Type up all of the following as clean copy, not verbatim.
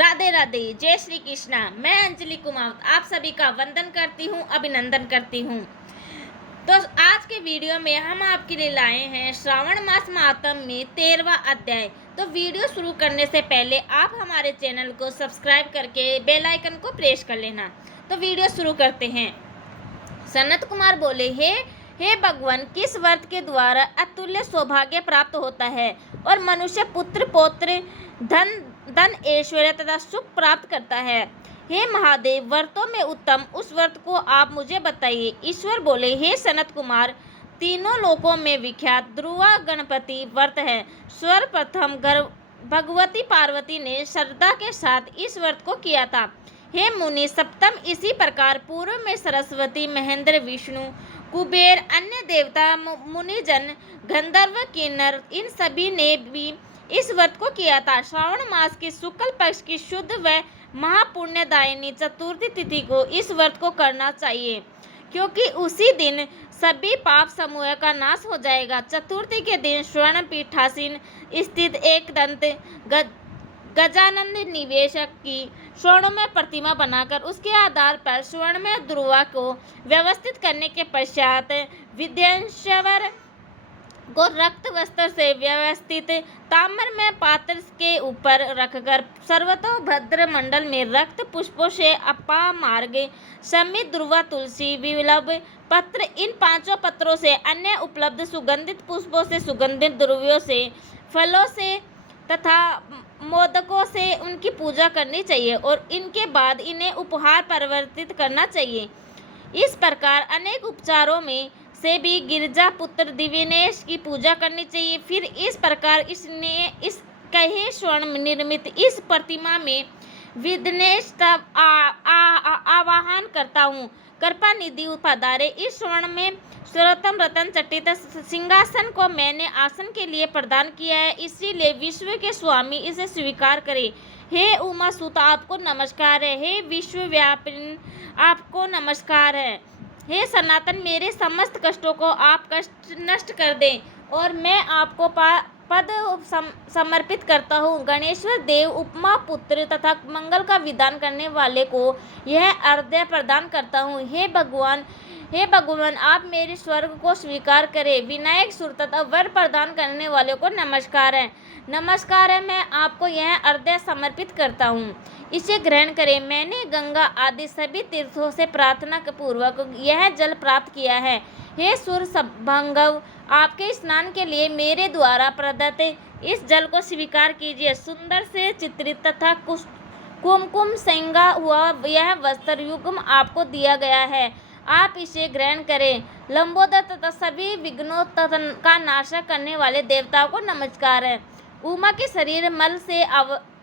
राधे राधे, जय श्री कृष्णा। मैं अंजलि कुमावत आप सभी का वंदन करती हूँ, अभिनंदन करती हूँ। तो आज के वीडियो में हम आपके लिए लाए हैं श्रावण मास महात्म्य में 13वां अध्याय। तो वीडियो शुरू करने से पहले आप हमारे चैनल को सब्सक्राइब करके बेल आइकन को प्रेस कर लेना। तो वीडियो शुरू करते हैं। सनत कुमार बोले, हे भगवान, किस व्रत के द्वारा अतुल्य सौभाग्य प्राप्त होता है और मनुष्य पुत्र पौत्र धन ऐश्वर्य तथा सुख प्राप्त करता है। हे महादेव, व्रतों में उत्तम उस व्रत को आप मुझे बताइए। ईश्वर बोले, हे सनत कुमार, तीनों लोकों में विख्यात ध्रुवा गणपति व्रत है। सर्वप्रथम भगवती पार्वती ने श्रद्धा के साथ इस व्रत को किया था। हे मुनि सप्तम, इसी प्रकार पूर्व में सरस्वती, महेंद्र, विष्णु, कुबेर, अन्य देवता, मुनिजन, गंधर्व, किन्नर, इन सभी ने भी इस व्रत को किया था। श्रावण मास की शुक्ल पक्ष की शुद्ध व महापुण्यदायिनी चतुर्थी तिथि को इस व्रत को करना चाहिए, क्योंकि उसी दिन सभी पाप समूह का नाश हो जाएगा। चतुर्थी के दिन स्वर्ण पीठासीन स्थित एक दंत गजानंद निवेशक की स्वर्णमय प्रतिमा बनाकर उसके आधार पर स्वर्णमय ध्रुवा को व्यवस्थित करने के पश्चात विद्यांश्वर को रक्त वस्त्र से व्यवस्थित ताम्रमय पात्र के ऊपर रखकर सर्वतोभद्र मंडल में रक्त पुष्पों से अपामार्ग समित ध्रुवा, तुलसी, विलव पत्र, इन पांचों पत्रों से अन्य उपलब्ध सुगंधित पुष्पों से, सुगंधित द्रव्यों से, फलों से तथा मोदकों से उनकी पूजा करनी चाहिए और इनके बाद इन्हें उपहार परिवर्तित करना चाहिए। इस प्रकार अनेक उपचारों में से भी गिरजा पुत्र दिव्यनेश की पूजा करनी चाहिए। फिर इस प्रकार इस कहे स्वर्ण निर्मित इस प्रतिमा में विघ्नेश आवाहन करता हूँ। कृपा निधि पधारे। इस स्वर्ण में सर्वोत्तम रतन चटित सिंहासन को मैंने आसन के लिए प्रदान किया है, इसीलिए विश्व के स्वामी इसे स्वीकार करे। हे उमा सुत, आपको नमस्कार है। हे विश्वव्यापिनी, आपको नमस्कार है। हे सनातन, मेरे समस्त कष्टों को आप कष्ट नष्ट कर दें और मैं आपको पद समर्पित करता हूँ। गणेश्वर देव, उपमा पुत्र तथा मंगल का विधान करने वाले को यह अर्घ्य प्रदान करता हूँ। हे भगवान, आप मेरे स्वर्ग को स्वीकार करें। विनायक सुर तथा वर प्रदान करने वाले को नमस्कार है। मैं आपको यह अर्घ्य समर्पित करता हूँ, इसे ग्रहण करें। मैंने गंगा आदि सभी तीर्थों से प्रार्थना पूर्वक यह जल प्राप्त किया है। हे सुर भंगव, आपके स्नान के लिए मेरे द्वारा प्रदत्त इस जल को स्वीकार कीजिए। सुंदर से चित्रित तथा कुमकुम सेंगा हुआ यह वस्त्र युग्म आपको दिया गया है, आप इसे ग्रहण करें। लंबोदर तथा सभी विघ्नों का नाशक करने वाले देवताओं को नमस्कार है। उमा के शरीर मल से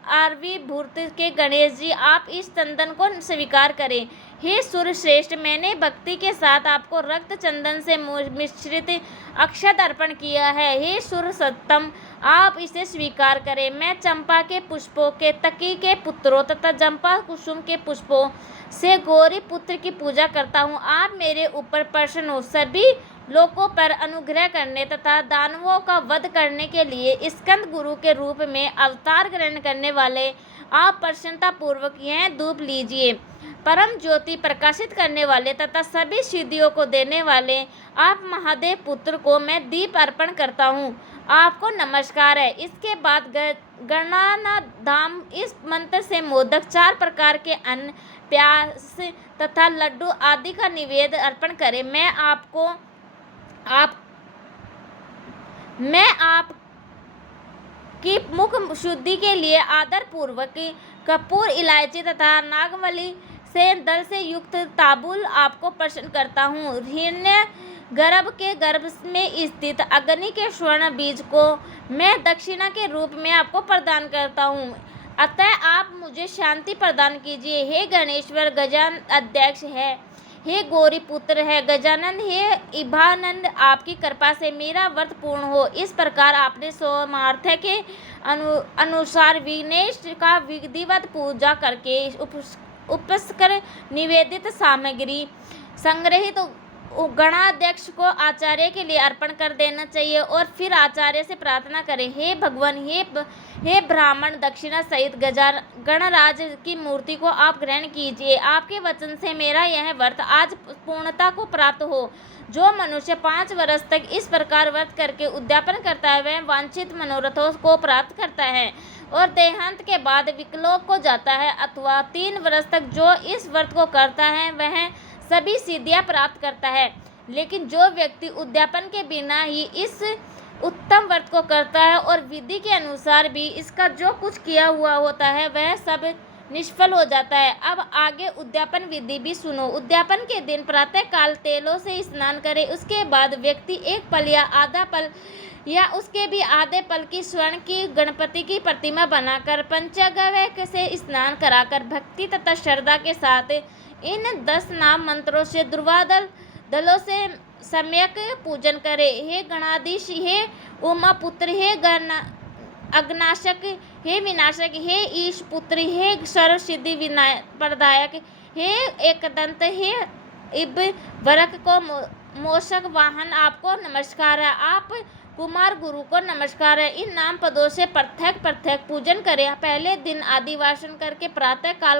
आविर्भूत के गणेश जी, आप इस चंदन को स्वीकार करें। हे सुर श्रेष्ठ, मैंने भक्ति के साथ आपको रक्त चंदन से मिश्रित अक्षत अर्पण किया है। हे सुर सत्तम, आप इसे स्वीकार करें। मैं चंपा के पुष्पों, केतकी के पुत्रों तथा चंपा कुसुम के पुष्पों से गौरी पुत्र की पूजा करता हूँ। आप मेरे ऊपर प्रसन्न हो। सभी लोकों पर अनुग्रह करने तथा दानवों का वध करने के लिए स्कंद गुरु के रूप में अवतार ग्रहण करने वाले आप प्रसन्नता पूर्वक यह धूप लीजिए। परम ज्योति प्रकाशित करने वाले तथा सभी सिद्धियों को देने वाले आप महादेव पुत्र को मैं दीप अर्पण करता हूँ, आपको नमस्कार है। इसके बाद गणाना धाम इस मंत्र से मोदक, 4 प्रकार के अन्न, प्यास तथा लड्डू आदि का निवेद्य अर्पण करें। मैं आपकी मुख शुद्धि के लिए आदर पूर्वक कपूर, इलायची तथा नागवली से दल से युक्त तांबूल आपको प्रसन्न करता हूँ। हिरण्य गर्भ के गर्भ में स्थित अग्नि के स्वर्ण बीज को मैं दक्षिणा के रूप में आपको प्रदान करता हूँ, अतः आप मुझे शांति प्रदान कीजिए। हे गणेश्वर, गजान अध्यक्ष है। हे गौरी पुत्र है गजानंद, हे इभानंद, आपकी कृपा से मेरा व्रत पूर्ण हो। इस प्रकार आपने सोमार्थ के अनुसार विघ्नेश का विधिवत पूजा करके उपस्कर निवेदित सामग्री संग्रहित गणाध्यक्ष को आचार्य के लिए अर्पण कर देना चाहिए और फिर आचार्य से प्रार्थना करें, हे भगवान, हे ब्राह्मण दक्षिणा सहित गणराज की मूर्ति को आप ग्रहण कीजिए। आपके वचन से मेरा यह व्रत आज पूर्णता को प्राप्त हो। जो मनुष्य 5 वर्ष तक इस प्रकार व्रत करके उद्यापन करता है वह वांछित मनोरथों को प्राप्त करता है और देहांत के बाद विकलोक को जाता है, अथवा 3 वर्ष तक जो इस व्रत को करता है वह सभी सिद्धियां प्राप्त करता है। लेकिन जो व्यक्ति उद्यापन के बिना ही इस उत्तम व्रत को करता है और विधि के अनुसार भी इसका जो कुछ किया हुआ होता है वह सब निष्फल हो जाता है। अब आगे उद्यापन विधि भी सुनो। उद्यापन के दिन प्रातः काल तेलों से स्नान करे। उसके बाद व्यक्ति 1 पल या आधा पल या उसके भी आधे पल की स्वर्ण की गणपति की प्रतिमा बनाकर पंचगव्य से स्नान कराकर भक्ति तथा श्रद्धा के साथ इन 10 नाम मंत्रों से दलों से सम्यक पूजन करे। हे गणाधीश, हे उमा पुत्र, हे अग्नाशक, हे विनाशक, हे ईश पुत्र, हे सर्व सिद्धि प्रदायक, हे एकदंत, हे इब वरक को मोषक वाहन, आपको नमस्कार है। आप कुमार गुरु को नमस्कार है। इन नाम पदों से पृथक पूजन करें। पहले दिन आदि वासन करके प्रातः काल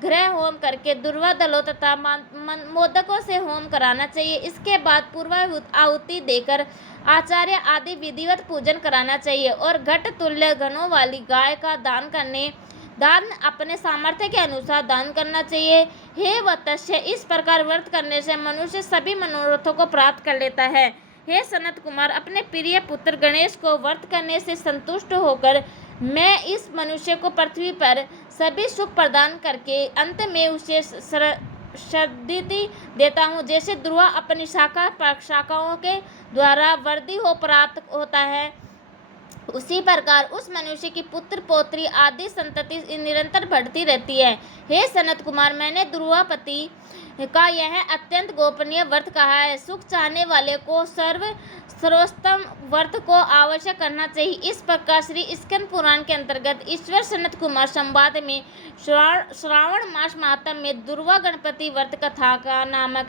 ग्रह होम करके दुर्वा दलों तथा मोदकों से होम कराना चाहिए। इसके बाद पूर्वाहुति आहुति देकर आचार्य आदि विधिवत पूजन कराना चाहिए और घट तुल्य घनों वाली गाय का दान अपने सामर्थ्य के अनुसार दान करना चाहिए। हे वत्स्य, इस प्रकार व्रत करने से मनुष्य सभी मनोरथों को प्राप्त कर लेता है। हे सनत कुमार, अपने प्रिय पुत्र गणेश को व्रत करने से संतुष्ट होकर मैं इस मनुष्य को पृथ्वी पर सभी सुख प्रदान करके अंत में उसे सद्गति देता हूँ। जैसे ध्रुव अपनी शाखाओं के द्वारा वृद्धि प्राप्त होता है, उसी प्रकार उस मनुष्य की पुत्र पौत्री आदि संतति निरंतर बढ़ती रहती है। हे सनत कुमार, मैंने ध्रुवपति का यह अत्यंत गोपनीय व्रत कहा है। सुख चाहने वाले को सर्वोत्तम व्रत को आवश्यक करना चाहिए। इस प्रकार श्री स्कंद पुराण के अंतर्गत ईश्वर सनत कुमार संवाद में श्रावण मास मातम में दुर्वा गणपति व्रत कथा का नामक